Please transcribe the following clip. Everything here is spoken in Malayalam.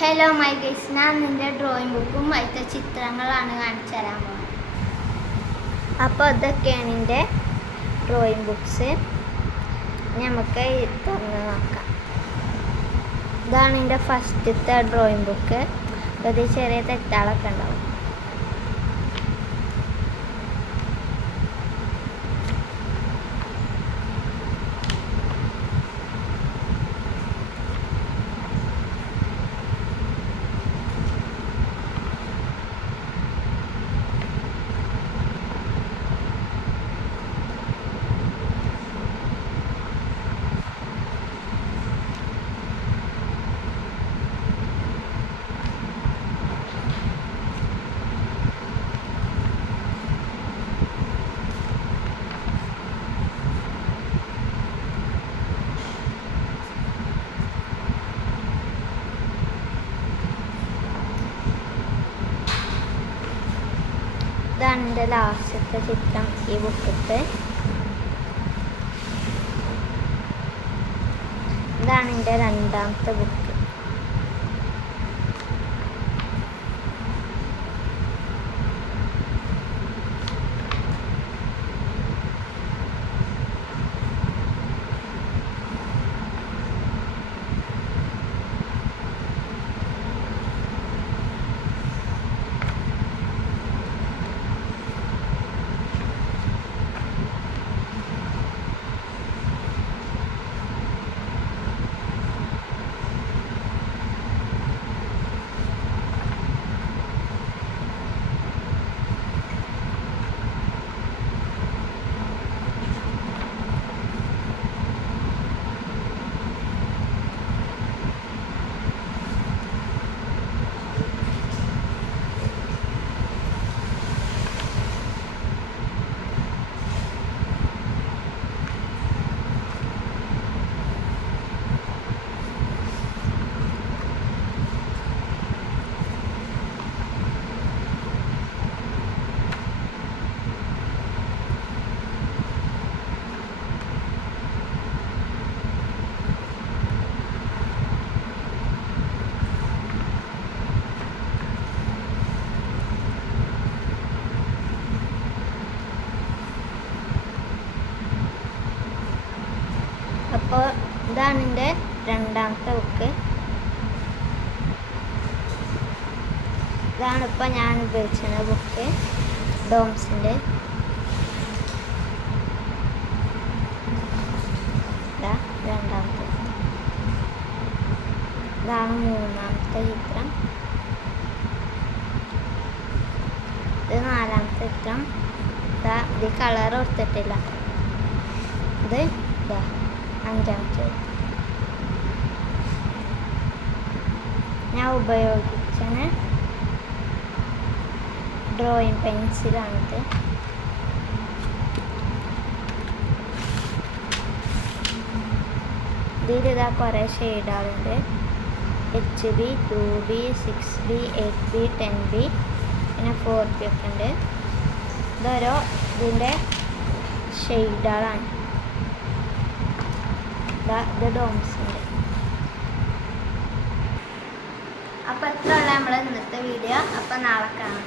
ഹലോ മൈ ഗൈസ്, ഞാൻ നിൻ്റെ ഡ്രോയിങ് ബുക്കും അതിൻ്റെ ചിത്രങ്ങളാണ് കാണിച്ചു തരാൻ പോകുന്നത്. അപ്പോൾ ഇതൊക്കെയാണ് എൻ്റെ ഡ്രോയിങ് ബുക്സ്. നമുക്ക് തുറന്ന് നോക്കാം. ഇതാണ് എൻ്റെ ഫസ്റ്റത്തെ ഡ്രോയിങ് ബുക്ക്. അത് ചെറിയ തെറ്റാളൊക്കെ ഉണ്ടാവും. ഇതാണ് എൻ്റെ ലാസ്റ്റത്തെ ചിത്രം ഈ ബുക്കത്തെ. ഇതാണ് എൻ്റെ രണ്ടാമത്തെ ബുക്ക്. അപ്പോൾ ഇതാണ് എൻ്റെ രണ്ടാമത്തെ ബുക്ക്. ഇതാണ് ഇപ്പോൾ ഞാൻ ഉപയോഗിച്ചിരുന്ന ബുക്ക്, ഡോംസിൻ്റെ. രണ്ടാമത്തെ, ഇതാണ് മൂന്നാമത്തെ ചിത്രം. ഇത് നാലാമത്തെ ചിത്രം. ഇത് കളർ കൊടുത്തിട്ടില്ല. ഇത് അഞ്ചാമത്തെ. ഞാൻ ഉപയോഗിച്ച ഡ്രോയിങ് പെൻസിലാണിത്. ഇതിലിതാ കുറേ ഷെയ്ഡുകളുണ്ട്. HB, 2B, 6B, 8B, 10B, പിന്നെ 4B ഒക്കെ ഉണ്ട്. ഇതോരോ ഇതിൻ്റെ ഷെയ്ഡുകളാണ്. ഇത് ഡോംസിൻ്റെ. അപ്പോൾ എത്രയുള്ള നമ്മൾ ഇന്നത്തെ വീഡിയോ. അപ്പോൾ നാളെ കാണാം.